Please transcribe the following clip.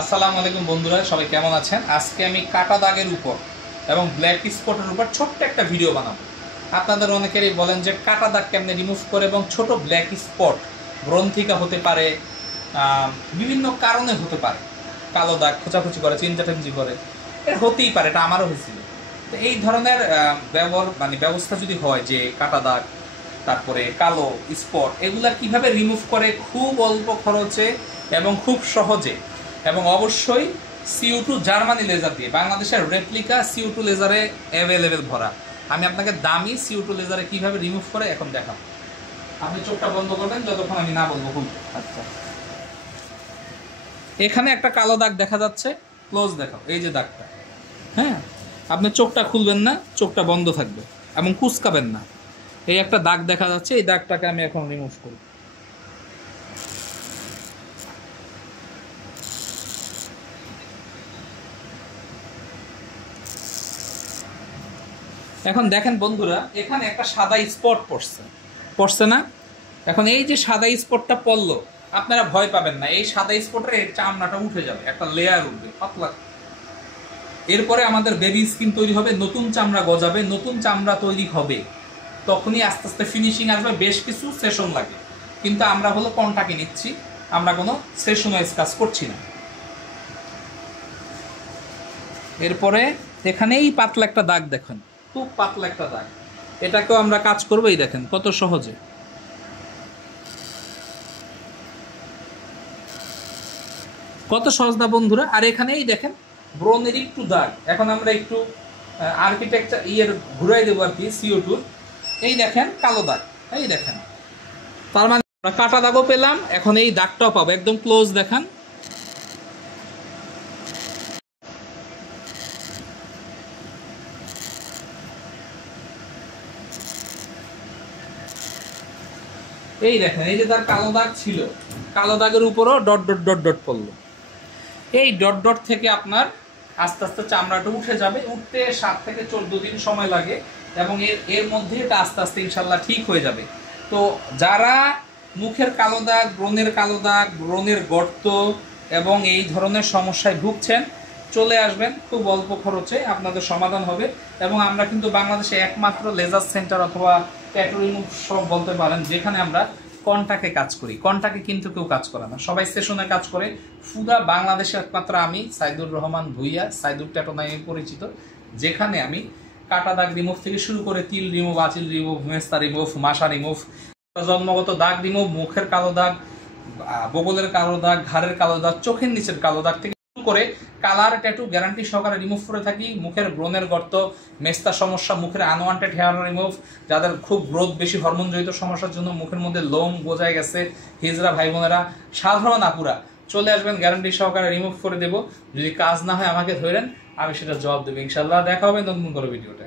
আসসালামু আলাইকুম বন্ধুরা, সবাই কেমন আছেন? আজকে আমি কাটা দাগের উপর এবং ব্ল্যাক স্পটের উপর ছোট্ট একটা ভিডিও বানাবো। আপনাদের অনেকেরই বলেন যে কাটা দাগ কেমনে রিমুভ করে, এবং ছোট ব্ল্যাক স্পট গ্রন্থিকা হতে পারে, বিভিন্ন কারণে হতে পারে। কালো দাগ খোঁচাখুচি করে, চিনচাটাঞ্জি করে, এটা হতেই পারে, এটা আমারও হয়েছিল। তো এই ধরনের ব্যবস্থা যদি হয় যে কাটা দাগ, তারপরে কালো স্পট, এগুলা কিভাবে রিমুভ করে খুব অল্প খরচে এবং খুব সহজে, এবং অবশ্যই CO2 জার্মানি লেজার দিয়ে, বাংলাদেশের রেপ্লিকা CO2 লেজারে অ্যাভেলেবেল ভরা। আমি আপনাকে দামি CO2 লেজারে কিভাবে রিমুভ করে এখন দেখাবো। আপনি চোখটা বন্ধ করবেন যতক্ষণ আমি না বলবো। আচ্ছা, এখানে একটা কালো দাগ দেখা যাচ্ছে, ক্লোজ দেখাও, এই যে দাগটা। হ্যাঁ, আপনি চোখটা খুলবেন না, চোখটা বন্ধ থাকবে এবং কুচকাবেন না। এই একটা দাগ দেখা যাচ্ছে, এই দাগটাকে আমি এখন রিমুভ করব। এখন দেখেন বন্ধুরা, এখানে একটা সাদা স্পট পড়ছে না? এখন এই যে সাদা স্পটটা পড়লো, আপনারা ভয় পাবেন না, এই সাদা স্পটের চামড়াটা উঠে যাবে, একটা লেয়ার উঠবে পাতলা। এরপরে আমাদের বেবি স্কিন তৈরি হবে, নতুন চামড়া গজাবে, নতুন চামড়া তৈরি হবে, তখনই আস্তে আস্তে ফিনিশিং আসবে। বেশ কিছু সেশন লাগে, কিন্তু আমরা হলো কন্টাকে নিচ্ছি, আমরা কোনো সেশন ওয়াইজ কাজ করছি না। এরপরে এখানে এই পাতলা একটা দাগ দেখেন, খুব পাতলা একটা দাগ, এটাকেও আমরা কাজ করবো। এই দেখেন কত সহজে, কত সহজ না বন্ধুরা? আর এখানে এই দেখেন ব্রণের একটু দাগ, এখন আমরা একটু আর্কিটেকচার ঘুরাই দেবো আর কি CO2। এই দেখেন কালো দাগ, এই দেখেন, তার মানে আমরা কাটা দাগও পেলাম, এখন এই দাগটাও পাবো। একদম ক্লোজ দেখান, এই দেখেন, এই যে তার কালো দাগ ছিল, কালো দাগের উপরও ডট ডট ডট ডট পড়লো। এই ডট ডট থেকে আপনার আস্তে আস্তে চামড়াটা উঠে যাবে, উঠতে 7 থেকে 14 দিন সময় লাগে, এবং এর মধ্যে এটা আস্তে আস্তে ইনশাল্লাহ ঠিক হয়ে যাবে। তো যারা মুখের কালো দাগ, ব্রণের কালো দাগ, ব্রণের গর্ত এবং এই ধরনের সমস্যায় ভুগছেন, চলে আসবেন, খুব অল্প খরচে আপনাদের সমাধান হবে। এবং আমরা কিন্তু বাংলাদেশে একমাত্র লেজার সেন্টার অথবা ট্যাটু রিমুভ শপ বলতে পারেন, যেখানে আমরা কন্টাকে কাজ করি। কন্টাকে কিন্তু কেউ কাজ করে না, সবাই সেশনে কাজ করে। পুরা বাংলাদেশে একমাত্র আমি সাইদুর রহমান ভুইয়া, সাইদুর ট্যাটু নামে পরিচিত, যেখানে আমি কাটা দাগ রিমুভ থেকে শুরু করে তিল রিমুভ, আঁচিল রিমুভ, মেস্তা রিমুভ, মাসা রিমুভ, জন্মগত দাগ রিমুভ, মুখের কালো দাগ, বগলের কালো দাগ, ঘাড়ের কালো দাগ, চোখের নিচের কালো দাগ থেকে শুরু করে কালার ট্যাটু গ্যারান্টি সহকারে রিমুভ করে থাকি। মুখের ব্রণের গর্ত, মেস্তা সমস্যা, মুখের আনওয়ান্টেড হেয়ার রিমুভ, যাদের খুব গ্রোথ বেশি, হরমোন জড়িত সমস্যার জন্য মুখের মধ্যে লোম গজায় গেছে, হিজড়া ভাই বোনেরা, সাধারণ আপুরা, চলে আসবেন, গ্যারান্টি সহকারে রিমুভ করে দেবো। যদি কাজ না হয় আমাকে ধরেন, আমি সেটা জবাব দেবো ইনশাল্লাহ। দেখা হবে নতুন করে ভিডিওটা।